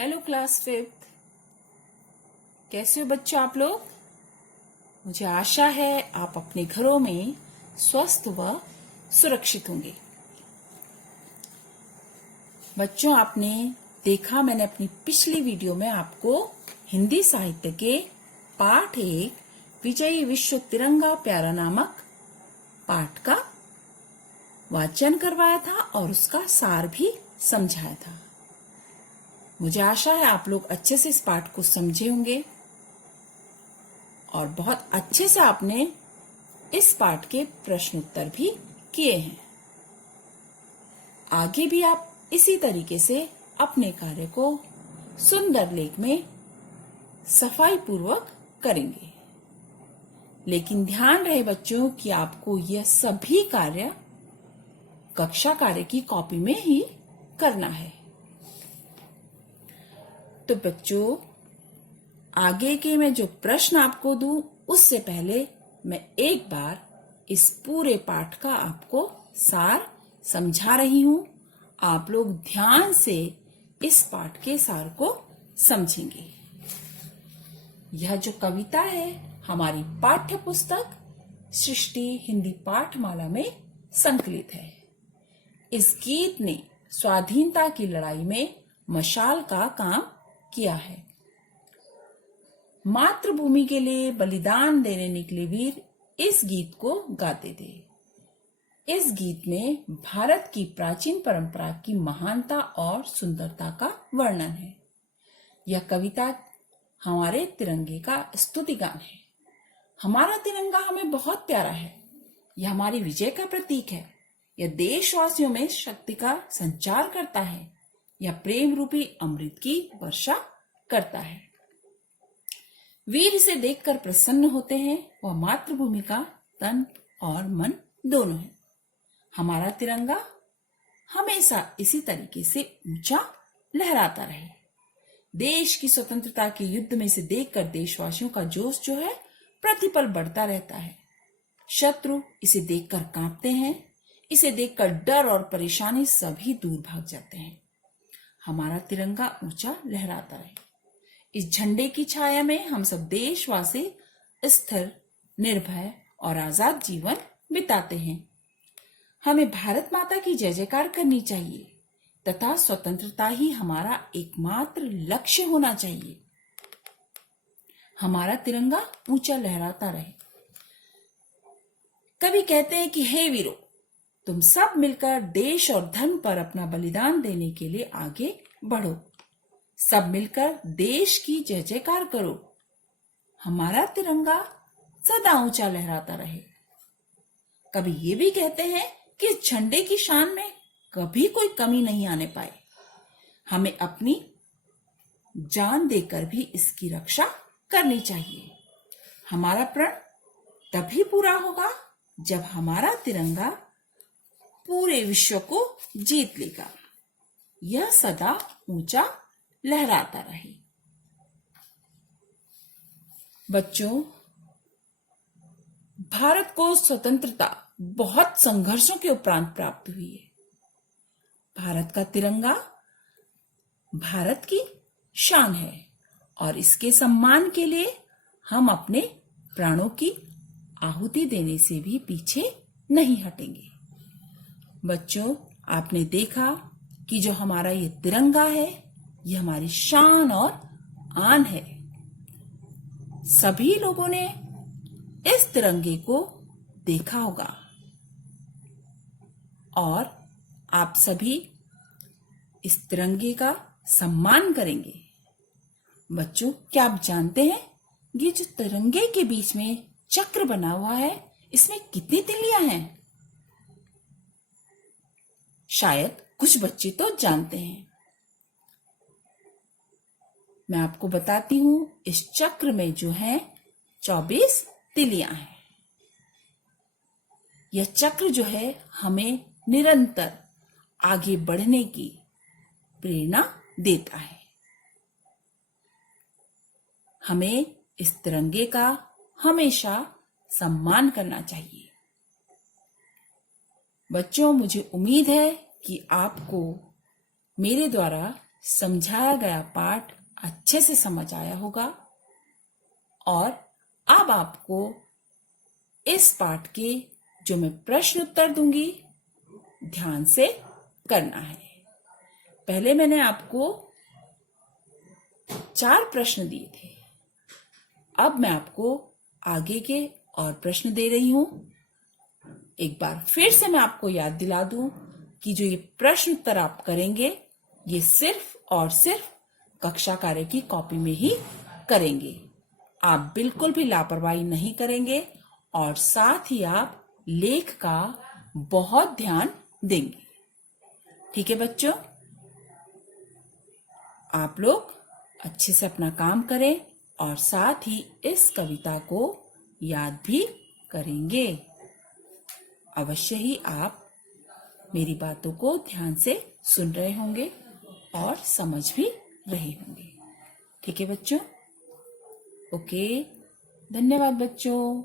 Hello class fifth. कैसे हो बच्चों आप लोग? मुझे आशा है आप अपने घरों में स्वस्थ व सुरक्षित होंगे। बच्चों, आपने देखा, मैंने अपनी पिछली वीडियो में आपको हिंदी साहित्य के पाठ 1 विजयी विश्व तिरंगा प्यारा नामक पाठ का वाचन करवाया था और उसका सार भी समझाया था। मुझे आशा है आप लोग अच्छे से इस पाठ को समझे होंगे और बहुत अच्छे से आपने इस पाठ के प्रश्न उत्तर भी किए हैं। आगे भी आप इसी तरीके से अपने कार्य को सुंदर लेख में सफाई पूर्वक करेंगे। लेकिन ध्यान रहे बच्चों कि आपको यह सभी कार्य कक्षा कार्य की कॉपी में ही करना है। तो बच्चों, आगे के मैं जो प्रश्न आपको दूं उससे पहले मैं एक बार इस पूरे पाठ का आपको सार समझा रही हूं। आप लोग ध्यान से इस पाठ के सार को समझेंगे। यह जो कविता है हमारी पाठ्य पुस्तक सृष्टि हिंदी पाठमाला में संकलित है। इस गीत ने स्वाधीनता की लड़ाई में मशाल का काम किया है। मातृभूमि के लिए बलिदान देने निकले वीर इस गीत को गाते थे। इस गीत में भारत की प्राचीन परंपरा की महानता और सुंदरता का वर्णन है। यह कविता हमारे तिरंगे का स्तुतिगान है। हमारा तिरंगा हमें बहुत प्यारा है। यह हमारी विजय का प्रतीक है। यह देशवासियों में शक्ति का संचार करता है। यह प्रेम रूपी अमृत की वर्षा करता है। वीर इसे देखकर प्रसन्न होते हैं। वह मातृभूमि का तन और मन दोनों है। हमारा तिरंगा हमेशा इसी तरीके से ऊंचा लहराता रहे। देश की स्वतंत्रता के युद्ध में इसे देखकर देशवासियों का जोश जो है प्रतिपल बढ़ता रहता है। शत्रु इसे देखकर कांपते हैं। इसे देखकर डर और परेशानी सभी दूर भाग जाते हैं। हमारा तिरंगा ऊंचा लहराता रहे। इस झंडे की छाया में हम सब देशवासी स्थिर, निर्भय और आजाद जीवन बिताते हैं। हमें भारत माता की जय जयकार करनी चाहिए तथा स्वतंत्रता ही हमारा एकमात्र लक्ष्य होना चाहिए। हमारा तिरंगा ऊंचा लहराता रहे। कभी कहते हैं कि हे वीरों, तुम सब मिलकर देश और धर्म पर अपना बलिदान देने के लिए आगे बढ़ो। सब मिलकर देश की जय जयकार करो। हमारा तिरंगा सदा ऊंचा लहराता रहे। कभी ये भी कहते हैं कि इस झंडे की शान में कभी कोई कमी नहीं आने पाए। हमें अपनी जान देकर भी इसकी रक्षा करनी चाहिए। हमारा प्रण तभी पूरा होगा जब हमारा तिरंगा पूरे विश्व को जीत लेगा। यह सदा ऊंचा लहराता रहे। बच्चों, भारत को स्वतंत्रता बहुत संघर्षों के उपरांत प्राप्त हुई है। भारत का तिरंगा भारत की शान है और इसके सम्मान के लिए हम अपने प्राणों की आहुति देने से भी पीछे नहीं हटेंगे। बच्चों, आपने देखा कि जो हमारा ये तिरंगा है, ये हमारी शान और आन है। सभी लोगों ने इस तिरंगे को देखा होगा और आप सभी इस तिरंगे का सम्मान करेंगे। बच्चों, क्या आप जानते हैं ये जो तिरंगे के बीच में चक्र बना हुआ है, इसमें कितनी तिल्लियां हैं? शायद कुछ बच्चे तो जानते हैं। मैं आपको बताती हूं, इस चक्र में जो है 24 तिलियां हैं। यह चक्र जो है हमें निरंतर आगे बढ़ने की प्रेरणा देता है। हमें इस तिरंगे का हमेशा सम्मान करना चाहिए। बच्चों, मुझे उम्मीद है कि आपको मेरे द्वारा समझाया गया पाठ अच्छे से समझ आया होगा और अब आपको इस पाठ के जो मैं प्रश्न उत्तर दूंगी ध्यान से करना है। पहले मैंने आपको 4 प्रश्न दिए थे। अब मैं आपको आगे के और प्रश्न दे रही हूं। एक बार फिर से मैं आपको याद दिला दूं कि जो ये प्रश्न उत्तर आप करेंगे ये सिर्फ और सिर्फ कक्षा कार्य की कॉपी में ही करेंगे। आप बिल्कुल भी लापरवाही नहीं करेंगे और साथ ही आप लेख का बहुत ध्यान देंगे। ठीक है बच्चों, आप लोग अच्छे से अपना काम करें और साथ ही इस कविता को याद भी करेंगे। अवश्य ही आप मेरी बातों को ध्यान से सुन रहे होंगे और समझ भी रहे होंगे। ठीक है बच्चों? ओके, धन्यवाद बच्चों।